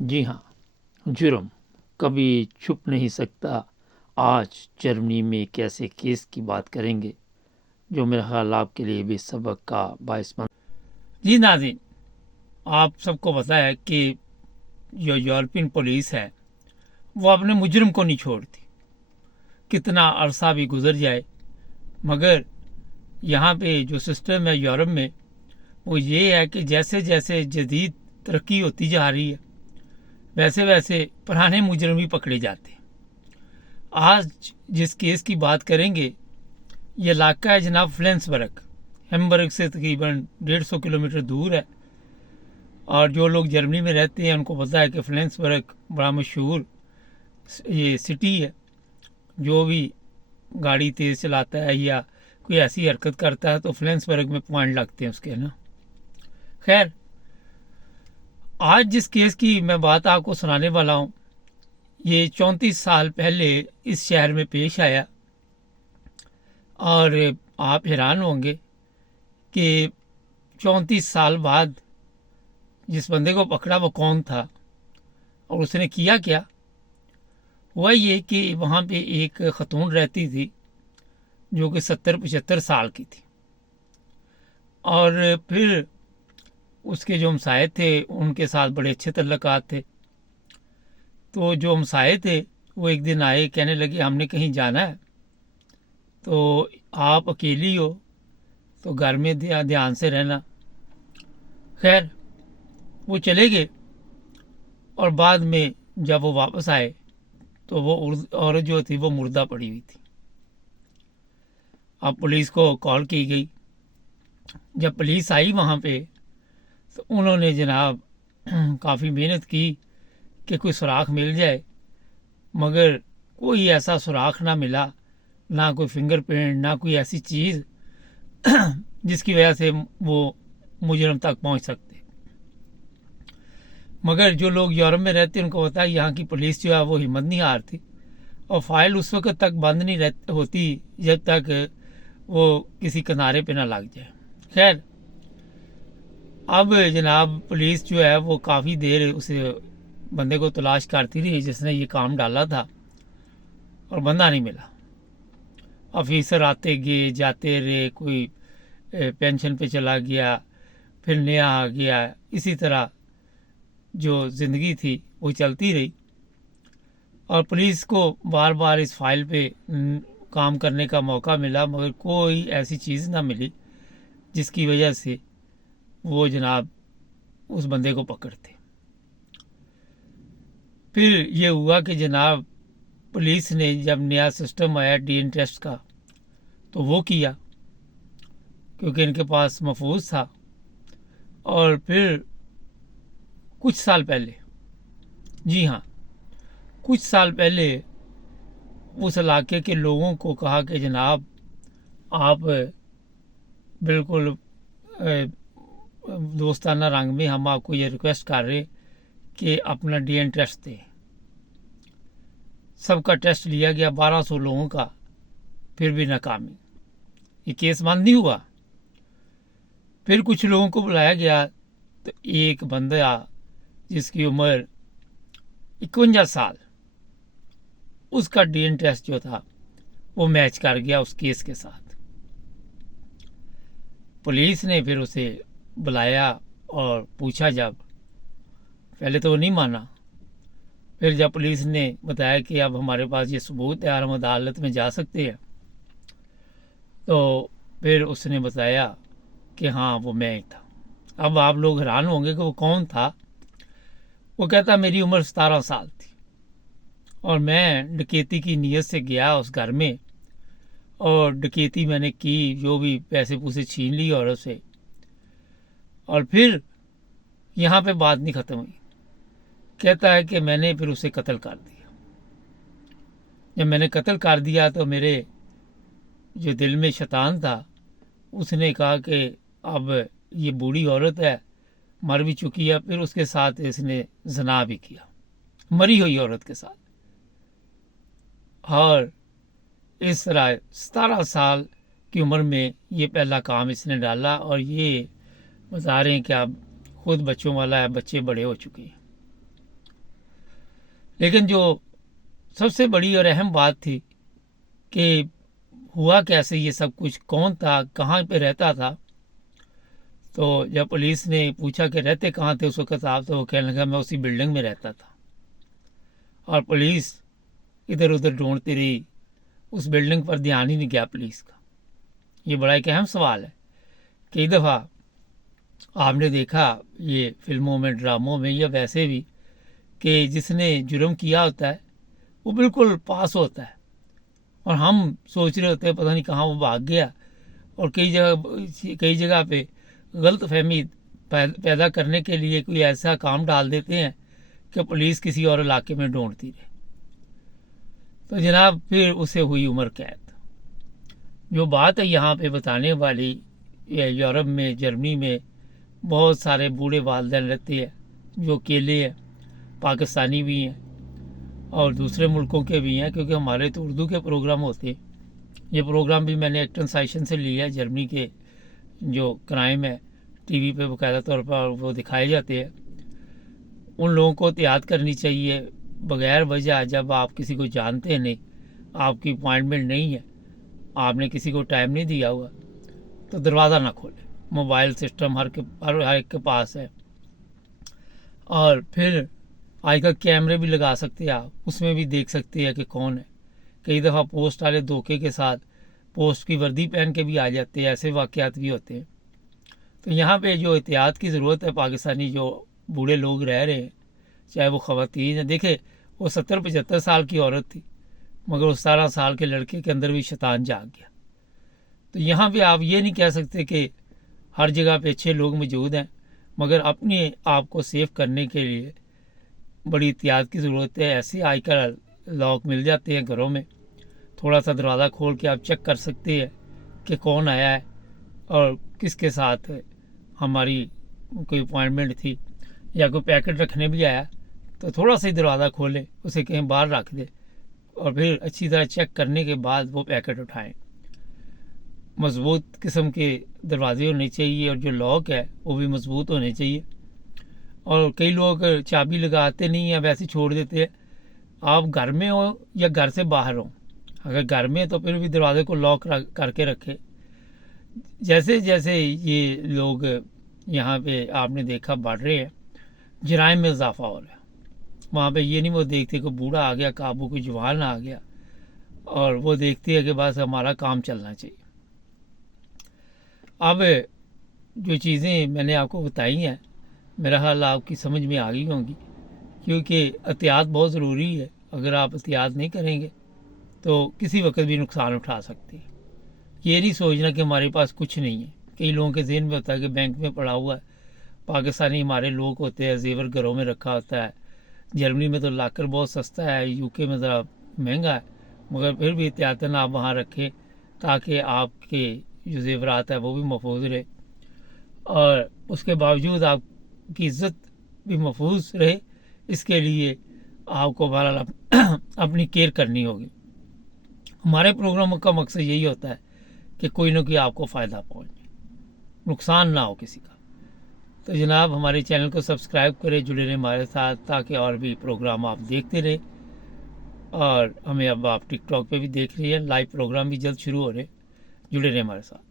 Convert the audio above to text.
جی ہاں، جرم کبھی چھپ نہیں سکتا۔ آج جرمنی میں ایک ایسے کیس کی بات کریں گے جو میرے خیال آپ کے لیے بھی سبق کا باعث بن۔ جی ناظرین، آپ سب کو پتہ ہے کہ جو یورپین پولیس ہے وہ اپنے مجرم کو نہیں چھوڑتی، کتنا عرصہ بھی گزر جائے، مگر یہاں پہ جو سسٹم ہے یورپ میں وہ یہ ہے کہ جیسے جیسے جدید ترقی ہوتی جا رہی ہے ویسے ویسے پرانے مجرم بھی پکڑے جاتے ہیں۔ آج جس کیس کی بات کریں گے یہ علاقہ ہے جناب فلینسبرگ، ہیمبرگ سے تقریباً 150 کلومیٹر دور ہے، اور جو لوگ جرمنی میں رہتے ہیں ان کو پتہ ہے کہ فلینسبرگ بڑا مشہور یہ سٹی ہے۔ جو بھی گاڑی تیز چلاتا ہے یا کوئی ایسی حرکت کرتا ہے تو فلینسبرگ میں پوائنٹ لگتے ہیں اس کے نا۔ خیر، آج جس کیس کی میں بات آپ کو سنانے والا ہوں یہ 34 سال پہلے اس شہر میں پیش آیا، اور آپ حیران ہوں گے کہ 34 سال بعد جس بندے کو پکڑا وہ کون تھا اور اس نے کیا کیا۔ ہوا یہ کہ وہاں پہ ایک خاتون رہتی تھی جو کہ 70-75 سال کی تھی، اور پھر اس کے جو ہمسائے تھے ان کے ساتھ بڑے اچھے تعلقات تھے۔ تو جو ہمسائے تھے وہ ایک دن آئے، کہنے لگے ہم نے کہیں جانا ہے تو آپ اکیلی ہو تو گھر میں دھیان سے رہنا۔ خیر، وہ چلے گئے، اور بعد میں جب وہ واپس آئے تو وہ عورت جو تھی وہ مردہ پڑی ہوئی تھی۔ اب پولیس کو کال کی گئی۔ جب پولیس آئی وہاں پہ تو انہوں نے جناب کافی محنت کی کہ کوئی سراغ مل جائے، مگر کوئی ایسا سراغ نہ ملا، نہ کوئی فنگر پرنٹ، نہ کوئی ایسی چیز جس کی وجہ سے وہ مجرم تک پہنچ سکتے۔ مگر جو لوگ یورپ میں رہتے ہیں ان کو پتا ہے یہاں کی پولیس جو ہے وہ ہمت نہیں ہارتی، اور فائل اس وقت تک بند نہیں ہوتی جب تک وہ کسی کنارے پہ نہ لگ جائے۔ خیر، اب جناب پولیس جو ہے وہ کافی دیر اس بندے کو تلاش کرتی رہی جس نے یہ کام ڈالا تھا، اور بندہ نہیں ملا۔ آفیسر آتے گئے جاتے رہے، کوئی پینشن پہ چلا گیا، پھر نیا آ گیا، اسی طرح جو زندگی تھی وہ چلتی رہی، اور پولیس کو بار بار اس فائل پہ کام کرنے کا موقع ملا، مگر کوئی ایسی چیز نہ ملی جس کی وجہ سے وہ جناب اس بندے کو پکڑتے۔ پھر یہ ہوا کہ جناب پولیس نے جب نیا سسٹم آیا ڈی این ٹیسٹ کا تو وہ کیا، کیونکہ ان کے پاس محفوظ تھا۔ اور پھر کچھ سال پہلے، جی ہاں کچھ سال پہلے، اس علاقے کے لوگوں کو کہا کہ جناب آپ بالکل دوستانہ رنگ میں ہم آپ کو یہ ریکویسٹ کر رہے کہ اپنا ڈی این ٹیسٹ دیں۔ سب کا ٹیسٹ لیا گیا، 1200 لوگوں کا، پھر بھی ناکامی، یہ کیس بند نہیں ہوا۔ پھر کچھ لوگوں کو بلایا گیا تو ایک بندہ جس کی عمر 51 سال، اس کا ڈی این ٹیسٹ جو تھا وہ میچ کر گیا اس کیس کے ساتھ۔ پولیس نے پھر اسے بلایا اور پوچھا، جب پہلے تو وہ نہیں مانا، پھر جب پولیس نے بتایا کہ اب ہمارے پاس یہ ثبوت ہے اور ہم عدالت میں جا سکتے ہیں، تو پھر اس نے بتایا کہ ہاں وہ میں ہی تھا۔ اب آپ لوگ حیران ہوں گے کہ وہ کون تھا۔ وہ کہتا میری عمر 17 سال تھی اور میں ڈکیتی کی نیت سے گیا اس گھر میں، اور ڈکیتی میں نے کی، جو بھی پیسے پوسے چھین لی عورت سے، اور پھر یہاں پہ بات نہیں ختم ہوئی۔ کہتا ہے کہ میں نے پھر اسے قتل کر دیا۔ جب میں نے قتل کر دیا تو میرے جو دل میں شیطان تھا اس نے کہا کہ اب یہ بوڑھی عورت ہے، مر بھی چکی ہے، پھر اس کے ساتھ اس نے زنا بھی کیا مری ہوئی عورت کے ساتھ، اور اس طرح 17 سال کی عمر میں یہ پہلا کام اس نے ڈالا، اور یہ بتا رہے ہیں کہ اب خود بچوں والا ہے، بچے بڑے ہو چکے ہیں۔ लेकिन जो सबसे बड़ी और अहम बात थी कि हुआ कैसे ये सब कुछ, कौन था, कहाँ पे रहता था। तो जब पुलिस ने पूछा कि रहते कहाँ थे उस वक्त आप, तो वो कहने लगा मैं उसी बिल्डिंग में रहता था। और पुलिस इधर उधर ढूंढती रही, उस बिल्डिंग पर ध्यान ही नहीं गया पुलिस का। ये बड़ा एक अहम सवाल है। कई दफ़ा आपने देखा ये फिल्मों में, ड्रामों में या वैसे भी, कि जिसने जुर्म किया होता है वो बिल्कुल पास होता है और हम सोच रहे होते हैं पता नहीं कहाँ वो भाग गया। और कई जगह पे गलत फहमी पैदा करने के लिए कोई ऐसा काम डाल देते हैं कि पुलिस किसी और इलाके में ढूंढती रहे। तो जनाब फिर उसे हुई उम्र कैद। जो बात है यहाँ पे बताने वाली, यूरोप में, जर्मनी में बहुत सारे बूढ़े वालिदैन रहते हैं जो अकेले हैं, पाकिस्तानी भी हैं और दूसरे मुल्कों के भी हैं, क्योंकि हमारे तो उर्दू के प्रोग्राम होते हैं। ये प्रोग्राम भी मैंने एक्टन साइशन से लिया है। जर्मनी के जो क्राइम है टीवी पे बाकायदा तौर पर वो दिखाए जाते हैं। उन लोगों को एहतियात करनी चाहिए। बगैर वजह जब आप किसी को जानते नहीं, आपकी अपॉइंटमेंट नहीं है, आपने किसी को टाइम नहीं दिया हुआ, तो दरवाज़ा ना खोलें। मोबाइल सिस्टम हर एक के पास है। और फिर आजकल कैमरे भी लगा सकते हैं आप, उसमें भी देख सकते हैं कि कौन है। कई दफ़ा पोस्ट वाले धोखे के साथ पोस्ट की वर्दी पहन के भी आ जाते हैं, ऐसे वाक़यात भी होते हैं। तो यहाँ पे जो एहतियात की ज़रूरत है, पाकिस्तानी जो बूढ़े लोग रह रहे हैं, चाहे वो ख़वातीन हैं, देखे वो 70-75 साल की औरत थी, मगर उस 17 साल के लड़के के अंदर भी शैतान जाग गया। तो यहाँ पे आप ये नहीं कह सकते कि हर जगह पे अच्छे लोग मौजूद हैं, मगर अपने आप को सेफ करने के लिए बड़ी एहतियात की ज़रूरत है। ऐसे आजकल लॉक मिल जाते हैं घरों में, थोड़ा सा दरवाज़ा खोल के आप चेक कर सकते हैं कि कौन आया है और किसके साथ हमारी कोई अपॉइंटमेंट थी, या कोई पैकेट रखने भी आया तो थोड़ा सा ही दरवाज़ा खोलें, उसे कहीं बाहर रख दे और फिर अच्छी तरह चेक करने के बाद वो पैकेट उठाएं। मज़बूत किस्म के दरवाजे होने चाहिए और जो लॉक है वो भी मज़बूत होने चाहिए। और कई लोग चाबी लगाते नहीं हैं, वैसे छोड़ देते हैं। आप घर में हो या घर से बाहर हो, अगर घर में तो फिर भी दरवाजे को लॉक करके रखें। जैसे जैसे ये लोग यहाँ पे आपने देखा बढ़ रहे हैं, जराइम में इजाफा हो रहा है। वहाँ पे ये नहीं वो देखते कि बूढ़ा आ गया काबू, कोई जवान आ गया, और वो देखती है कि बस हमारा काम चलना चाहिए। अब जो चीज़ें मैंने आपको बताई हैं, मेरा ख्याल आपकी समझ में आ गई होंगी, क्योंकि एहतियात बहुत ज़रूरी है। अगर आप एहतियात नहीं करेंगे तो किसी वक्त भी नुकसान उठा सकते हैं। ये नहीं सोचना कि हमारे पास कुछ नहीं है। कई लोगों के ज़हन में होता है कि बैंक में पड़ा हुआ है। पाकिस्तानी हमारे लोग होते हैं, जेवर घरों में रखा होता है। जर्मनी में तो लाकर बहुत सस्ता है, यूके में ज़रा महंगा है, मगर फिर भी एहतियातन आप वहाँ रखें ताकि आपके जो जेवरात है वो भी महफूज रहे और उसके बावजूद आपकी इज़्ज़त भी महफूज रहे। इसके लिए आपको बहरहाल अपनी केयर करनी होगी। हमारे प्रोग्रामों का मकसद यही होता है कि कोई ना कोई आपको फ़ायदा पहुँचे, नुकसान ना हो किसी का। तो जनाब हमारे चैनल को सब्सक्राइब करें, जुड़े रहें हमारे साथ, ताकि और भी प्रोग्राम आप देखते रहें। और हमें अब आप टिकटॉक पे भी देख रही हैं, लाइव प्रोग्राम भी जल्द शुरू हो रहे, जुड़े रहें हमारे साथ।